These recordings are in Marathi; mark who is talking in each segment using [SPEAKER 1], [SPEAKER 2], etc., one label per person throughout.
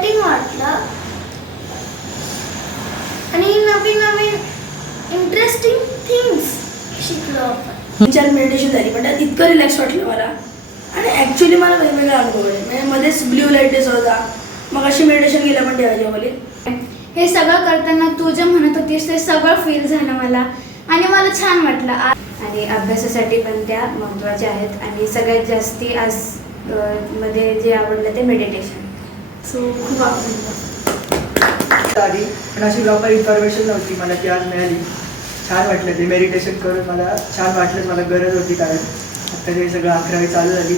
[SPEAKER 1] एक्साइटिंग वाटलं. आणि नवीन नवीन इंटरेस्टिंग थिंग्स शिकलो आपण. चार मेडिटेशन झाली पण इतकं रिलॅक्स वाटलं मला. आणि ॲक्च्युली मला वेगवेगळे अनुभव आले. म्हणजे मध्येच ब्ल्यू लाइट डेस होता. मग अशी मेडिटेशन गेलं पण देवाच्या बोली
[SPEAKER 2] हे सगळं करताना तू जे म्हणत होतीस ते सगळं फील झालं मला. आणि मला छान वाटलं.
[SPEAKER 3] आणि अभ्यासासाठी पण त्या महत्त्वाच्या आहेत. आणि सगळ्यात जास्ती आज मध्ये जे आवडलं ते मेडिटेशन
[SPEAKER 1] सो खूप
[SPEAKER 4] आधी पण अशी प्रॉपर इन्फॉर्मेशन नव्हती मला ती आज मिळाली. छान वाटलं ते मेडिटेशन करून मला छान वाटलं मला गरज होती कारण आता ते सगळं अकरावी चालू झाली.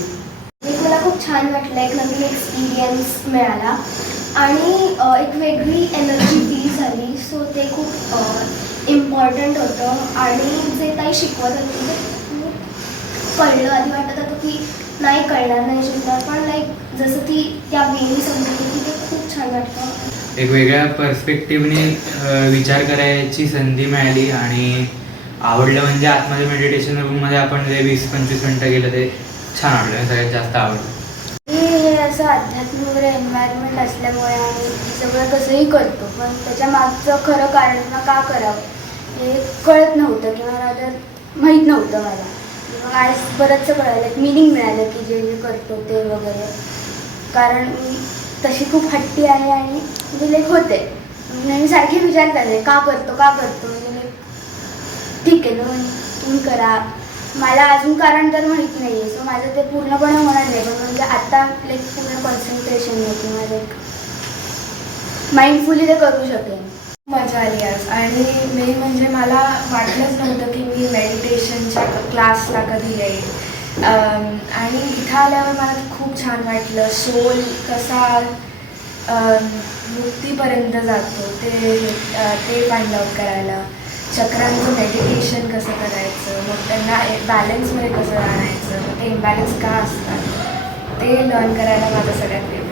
[SPEAKER 5] एक मला खूप छान वाटलं एक नवीन एक्सपिरियन्स मिळाला. आणि एक वेगळी एनर्जी फील झाली. सो ते खूप इम्पॉर्टंट होतं. आणि जे काही शिकवत होते ते खूप कळलं आधी वाटत होतं की नाही कळणार नाही शिकणार पण लाईक जसं ती त्या वेळी समजली की ते खूप छान वाटतं.
[SPEAKER 6] एक वेगळ्या पर्स्पेक्टिव्हने विचार करायची संधी मिळाली आणि आवडलं म्हणजे आतमध्ये मेडिटेशन रूममध्ये आपण जे वीस पंचवीस मिनटं गेलं ते छान आवडलं सगळ्यात जास्त आवडलं.
[SPEAKER 5] हे असं अध्यात्म वगैरे एन्व्हायरमेंट असल्यामुळे आणि हे सगळं कसंही करतो. पण त्याच्या मागचं खरं कारण का करावं हे कळत नव्हतं किंवा माहीत नव्हतं मला. मग आज बरंचसं कळालं मिनिंग मिळालं की जे जे करतो ते वगैरे. कारण मी तशी खूप हट्टी आहे आणि म्हणजे लाईक होते. म्हणजे मी सारखे विचार करते का करतो का करतो? म्हणजे ठीक आहे ना तुम्ही करा. मला अजून कारण तर माहीत नाही आहे सो माझं ते पूर्णपणे होणार नाही. पण म्हणजे आत्ता लाईक पूर्ण कॉन्सन्ट्रेशन नाही किंवा लाईक माइंडफुली ते करू शकेन.
[SPEAKER 7] मजा आली आज. आणि मेन म्हणजे मला वाटलंच नव्हतं की मी मेडिटेशनच्या क्लासला कधी येईल. आणि इथं आल्यावर मला खूप छान वाटलं. सोल कसा मुक्तीपर्यंत जातो ते ते फाइंड आउट करायला. चक्रांचं मेडिटेशन कसं करायचं? मग त्यांना बॅलन्समध्ये कसं आणायचं मग ते इम्बॅलन्स का असतात? ते लर्न करायला माझं सगळ्यात फेवरेट